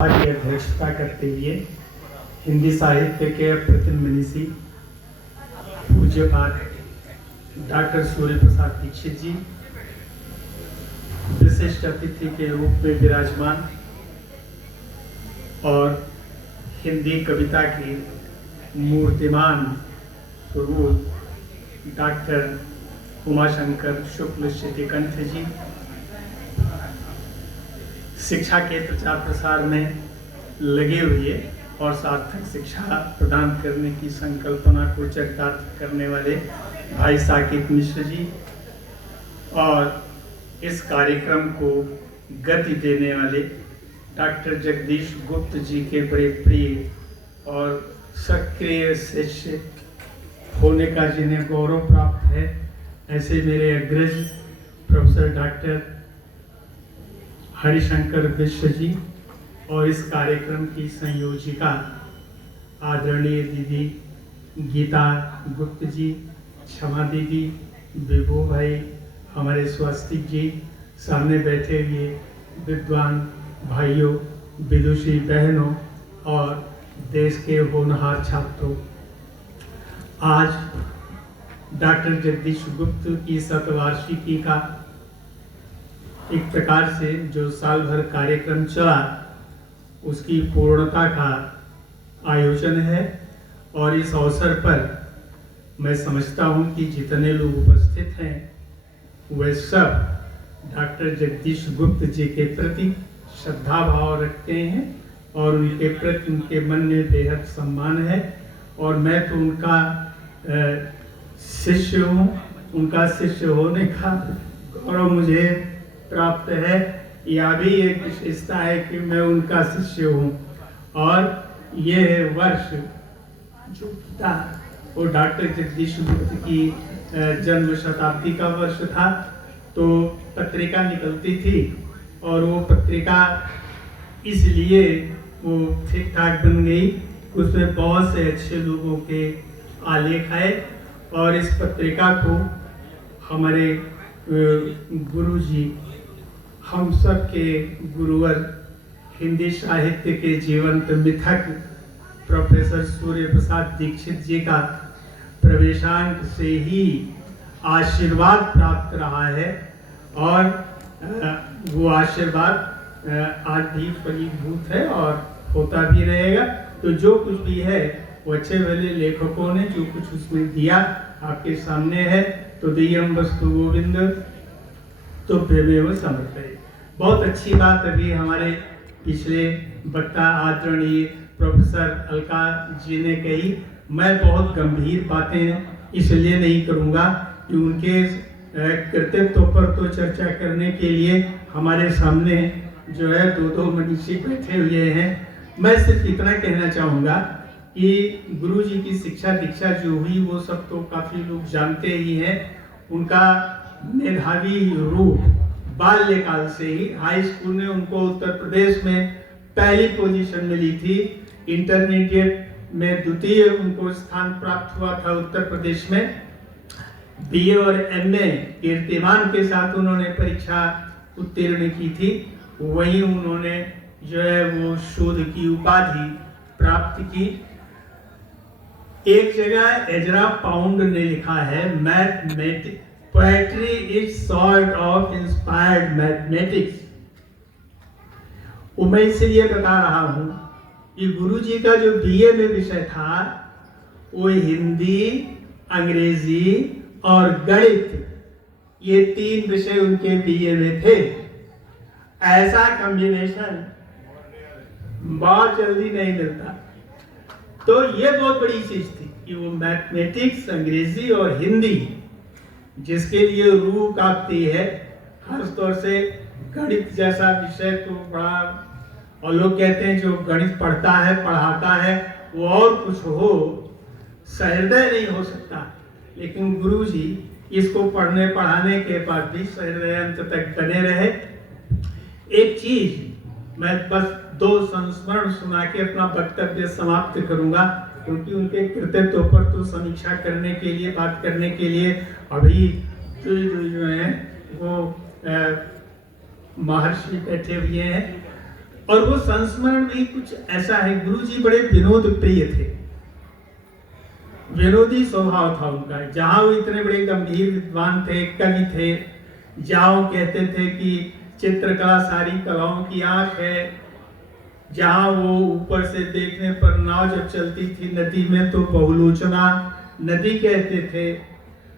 की अध्यक्षता करते हुए हिंदी साहित्य के अप्रतिम मनीषी पूज्यपाद डॉक्टर सूर्य प्रसाद दीक्षित जी विशिष्ट अतिथि के रूप में विराजमान और हिंदी कविता की मूर्तिमान स्वरूप डॉक्टर उमाशंकर शुक्ल शितिकंठ जी शिक्षा के प्रचार प्रसार में लगे हुए और सार्थक शिक्षा प्रदान करने की संकल्पना को चरितार्थ करने वाले भाई साकिब मिश्र जी और इस कार्यक्रम को गति देने वाले डॉक्टर जगदीश गुप्त जी के बड़े प्रिय और सक्रिय शिष्य होने का जिन्हें गौरव प्राप्त है, ऐसे मेरे अग्रज प्रोफेसर डॉक्टर हरिशंकर विश्व जी और इस कार्यक्रम की संयोजिका आदरणीय दीदी गीता गुप्त जी, क्षमा दीदी, विभू भाई, हमारे स्वस्तिक जी, सामने बैठे हुए विद्वान भाइयों, विदुषी बहनों और देश के होनहार छात्रों, आज डॉक्टर जगदीश गुप्त की शतवार्षिकी का एक प्रकार से जो साल भर कार्यक्रम चला उसकी पूर्णता का आयोजन है और इस अवसर पर मैं समझता हूं कि जितने लोग उपस्थित हैं वे सब डॉक्टर जगदीश गुप्त जी के प्रति श्रद्धा भाव रखते हैं और उनके प्रति उनके मन में बेहद सम्मान है और मैं तो उनका शिष्य हूँ। उनका शिष्य होने का गौरव मुझे प्राप्त है। यह भी एक विशेषता है कि मैं उनका शिष्य हूँ और ये वर्ष जो था वो डॉक्टर जगदीश गुप्त की जन्म शताब्दी का वर्ष था, तो पत्रिका निकलती थी और वो पत्रिका इसलिए वो ठीक ठाक बन गई, उसमें बहुत से अच्छे लोगों के आलेख आए और इस पत्रिका को हमारे गुरु जी, हम सब के गुरुवर, हिंदी साहित्य के जीवंत मिथक प्रोफेसर सूर्य प्रसाद दीक्षित जी का प्रवेशांक से ही आशीर्वाद प्राप्त रहा है और वो आशीर्वाद आज भी फलीभूत है और होता भी रहेगा। तो जो कुछ भी है वो अच्छे भले लेखकों ने जो कुछ उसमें दिया आपके सामने है, तो दियम वस्तु गोविंद तो प्रेमेव समर्पये। बहुत अच्छी बात अभी हमारे पिछले वक्ता आदरणीय प्रोफेसर अलका जी ने कही। मैं बहुत गंभीर बातें इसलिए नहीं करूँगा कि उनके कृतित्व पर तो चर्चा करने के लिए हमारे सामने जो है दो मनीषी बैठे हुए हैं। मैं सिर्फ इतना कहना चाहूँगा कि गुरु जी की शिक्षा दीक्षा जो हुई वो सब तो काफ़ी लोग जानते ही हैं। उनका मेधावी रूप बाल्यकाल से ही, हाई स्कूल में उनको उत्तर प्रदेश में पहली पोजीशन मिली थी, इंटरमीडिएट में द्वितीय उनको स्थान प्राप्त हुआ था उत्तर प्रदेश में। बीए और एमए कीर्तिमान के साथ उन्होंने परीक्षा उत्तीर्ण की थी। वहीं उन्होंने जो है वो शोध की उपाधि प्राप्त की। एक जगह एजरा पाउंड ने लिखा है, mathematics poetry is sort of inspired mathematics. वो मैं इसलिए बता रहा हूं कि गुरु जी का जो बीए में विषय था वो हिंदी, अंग्रेजी और गणित, ये तीन विषय उनके बीए में थे। ऐसा कॉम्बिनेशन बहुत जल्दी नहीं मिलता, तो ये बहुत बड़ी चीज थी कि वो मैथमेटिक्स, अंग्रेजी और हिंदी जिसके लिए रूह कांपती है, खास तौर से गणित जैसा विषय तो बड़ा, और लोग कहते हैं जो गणित पढ़ता है पढ़ाता है वो और कुछ हो, सहृदय नहीं हो सकता, लेकिन गुरु जी इसको पढ़ने पढ़ाने के बाद भी सहृदय अंत तक बने रहे। एक चीज मैं बस दो संस्मरण सुना के अपना वक्तव्य समाप्त करूंगा, क्योंकि उनके कृतित्व पर तो समीक्षा करने के लिए, बात करने के लिए अभी जो है वो महर्षि बैठे हुए हैं। और वो संस्मरण भी कुछ ऐसा है, गुरु जी बड़े विनोद प्रिय थे, विनोदी स्वभाव था उनका। जहाँ वो इतने बड़े गंभीर विद्वान थे, कवि थे, जहाँ वो कहते थे कि चित्रकला सारी कलाओं की आंख है, जहाँ वो ऊपर से देखने पर नाव जब चलती थी नदी में तो बहुलोचना नदी कहते थे।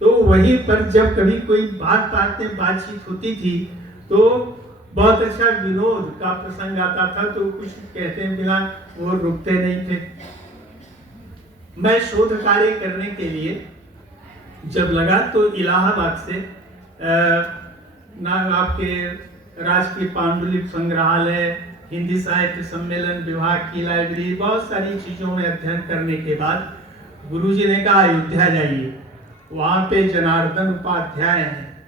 तो वहीं पर जब कभी कोई बातचीत होती थी तो बहुत अच्छा विनोद का प्रसंग आता था, तो कुछ कहते बिना वो रुकते नहीं थे। मैं शोध कार्य करने के लिए जब लगा तो इलाहाबाद से आपके राष्ट्रीय पांडुलिपि संग्रहालय, हिंदी साहित्य सम्मेलन विभाग की लाइब्रेरी, बहुत सारी चीजों में अध्ययन करने के बाद गुरुजी ने कहा अयोध्या जाइए, वहां पे जनार्दन उपाध्याय हैं।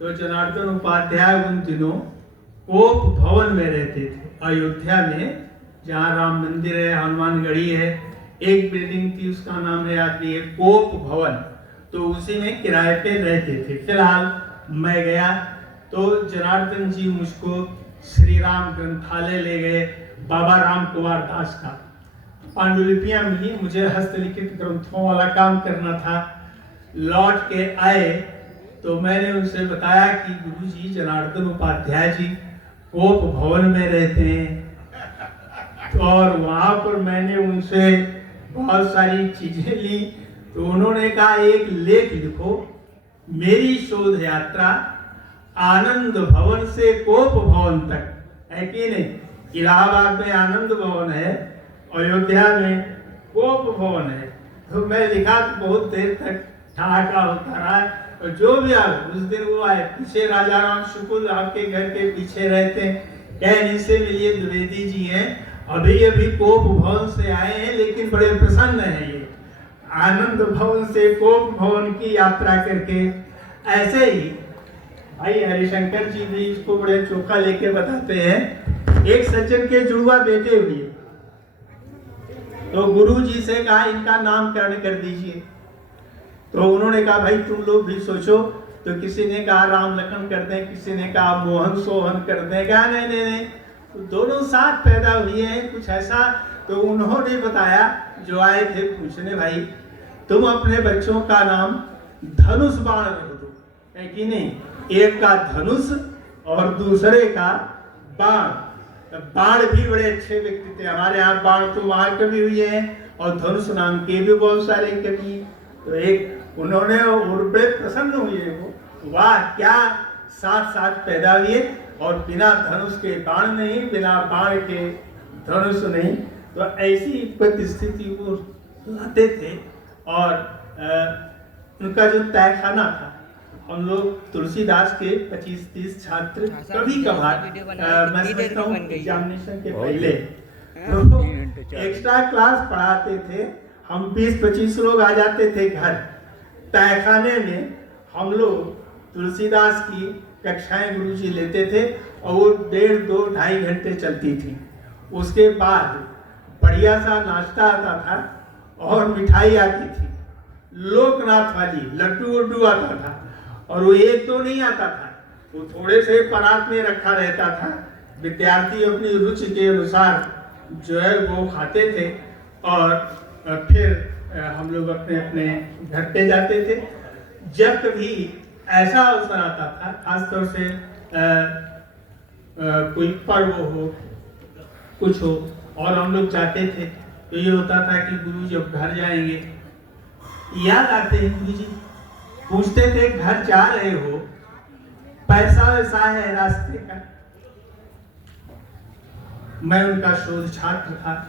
तो जनार्दन उपाध्याय उन दिनों कोप भवन में रहते थे अयोध्या में, जहाँ राम मंदिर है, हनुमानगढ़ी है, एक बिल्डिंग थी उसका नाम है याद नहीं है, कोप भवन। तो उसी में किराए पे रहते थे। फिलहाल मैं गया तो जनार्दन जी मुझको श्री राम ग्रंथालय ले गए, बाबा राम कुमार दास का पांडुलिपियां मिली, मुझे हस्तलिखित ग्रंथों वाला काम करना था। लौट के आए तो मैंने उनसे बताया कि गुरुजी जनार्दन उपाध्याय जी कोप भवन में रहते हैं, और वहां पर मैंने उनसे बहुत सारी चीजें ली। तो उन्होंने कहा एक लेख लिखो, मेरी शोध यात्रा आनंद भवन से कोप भवन तक, है कि नहीं? इलाहाबाद में आनंद भवन है, अयोध्या में कोप भवन है। तो मैं लिखा तो बहुत देर तक ठहाका होता रहा। और जो भी आए उस दिन वो आए, पीछे राजा राम शुक्ल आपके घर के पीछे रहते हैं, कह इनसे मिलिए, द्विवेदी जी हैं, अभी अभी कोप भवन से आए हैं लेकिन बड़े प्रसन्न हैं ये, आनंद भवन से कोप भवन की यात्रा करके। ऐसे ही भाई हरिशंकर जी भी इसको बड़े चोखा लेके बताते हैं। एक सज्जन के जुड़वा बेटे हुए तो गुरु जी से कहा इनका नामकरण कर दीजिए। तो उन्होंने कहा भाई तुम लोग भी सोचो। तो किसी ने कहा राम लखन कर दें, किसी ने कहा मोहन सोहन कर दें, कहा नहीं नहीं नहीं, तो दोनों साथ पैदा हुए हैं कुछ ऐसा। तो उन्होंने बताया, जो आए थे पूछने, भाई तुम अपने बच्चों का नाम धनुष बाण रख दो, है कि नहीं? एक का धनुष और दूसरे का बाण। बाण भी बड़े अच्छे व्यक्ति थे, हमारे यहाँ बाण तो वहां कवि हुए हैं और धनुष नाम के भी बहुत सारे कवि। तो एक उन्होंने और बड़े प्रसन्न हुए वो, वाह क्या साथ साथ पैदा हुए, और बिना धनुष के बाण नहीं, बिना बाण के धनुष नहीं। तो ऐसी परिस्थिति वो लाते थे। और उनका जो तहखाना था, हम लोग तुलसीदास के 25-30 छात्र कभी कभार, मैं समझता हूँ एग्जामिनेशन के पहले तो एक्स्ट्रा क्लास पढ़ाते थे, हम 20-25 लोग आ जाते थे घर। तहखाने में हम लोग तुलसीदास की कक्षाएं गुरुजी लेते थे और वो 1.5, 2, 2.5 घंटे चलती थी। उसके बाद बढ़िया सा नाश्ता आता था और मिठाई आती थी, लोकनाथ वाली लड्डू वड्डू आता था। और वो एक तो नहीं आता था, वो थोड़े से परात में रखा रहता था। विद्यार्थी अपनी रुचि के अनुसार जो है वो खाते थे और फिर हम लोग अपने अपने घर पे जाते थे। जब कभी ऐसा अवसर आता था, खासतौर से कोई पर्व हो, कुछ हो, और हम लोग जाते थे, तो ये होता था कि गुरु जब घर जाएंगे, याद आते हैं गुरु जी, पूछते थे घर जा रहे हो, पैसा वैसा है रास्ते का? मैं उनका शोध छात्र था।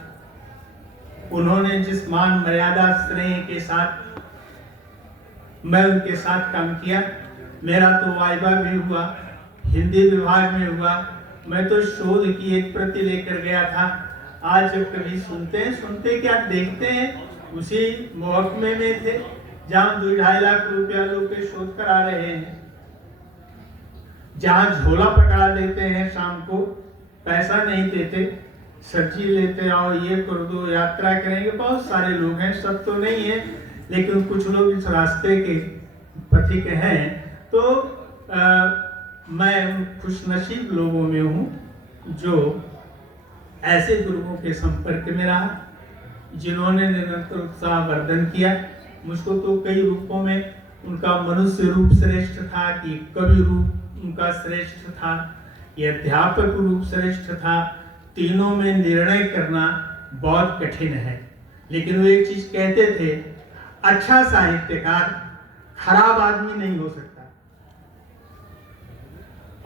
उन्होंने जिस मान मर्यादा स्नेह के साथ मैं उनके साथ काम किया, मेरा तो वाइवा भी हुआ, हिंदी विभाग में हुआ, मैं तो शोध की एक प्रति लेकर गया था। आज जब कभी सुनते क्या देखते हैं, उसी महकमे में थे जहाँ 2-2.5 लाख रुपया लोग के शोध करा रहे हैं, जहाँ झोला पकड़ा देते हैं, शाम को पैसा नहीं देते, सब्जी लेते आओ, ये कर दो, यात्रा करेंगे। बहुत सारे लोग हैं, सब तो नहीं है, लेकिन कुछ लोग इस रास्ते के पथिक हैं। तो मैं खुशनसीब लोगों में हूँ जो ऐसे गुरुओं के संपर्क में रहा जिन्होंने निरंतर उत्साहवर्धन किया। मुझको तो कई रूपों में उनका मनुष्य रूप श्रेष्ठ था, कि कवि रूप उनका श्रेष्ठ था, ये अध्यापक रूप श्रेष्ठ था। तीनों में निर्णय करना बहुत कठिन है, लेकिन वो एक चीज कहते थे, अच्छा साहित्यकार खराब आदमी नहीं हो सकता,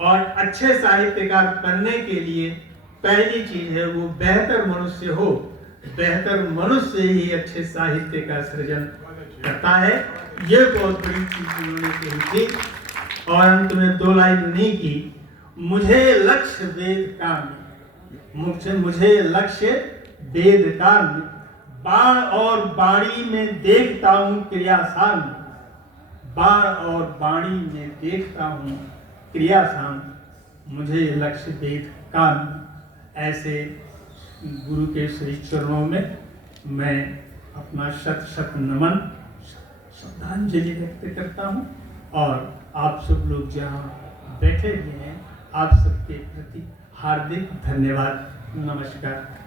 और अच्छे साहित्यकार बनने के लिए पहली चीज है वो बेहतर मनुष्य हो। बेहतर मनुष्य ही अच्छे साहित्य का सृजन करता है। ये बहुत बड़ी चीज उन्होंने कही थी। और अंत में 2 लाइन उन्हीं की, मुझे लक्ष्य वेद का मुझे लक्ष्य वेद का बाण और बाणी में देखता हूँ क्रियासान, बाण और बाणी में देखता हूँ क्रियासान, मुझे लक्ष्य वेद का। ऐसे गुरु के श्री चरणों में मैं अपना शत शत नमन श्रद्धांजलि व्यक्त करता हूँ। और आप सब लोग जहाँ बैठे हुए हैं, आप सबके प्रति हार्दिक धन्यवाद। नमस्कार।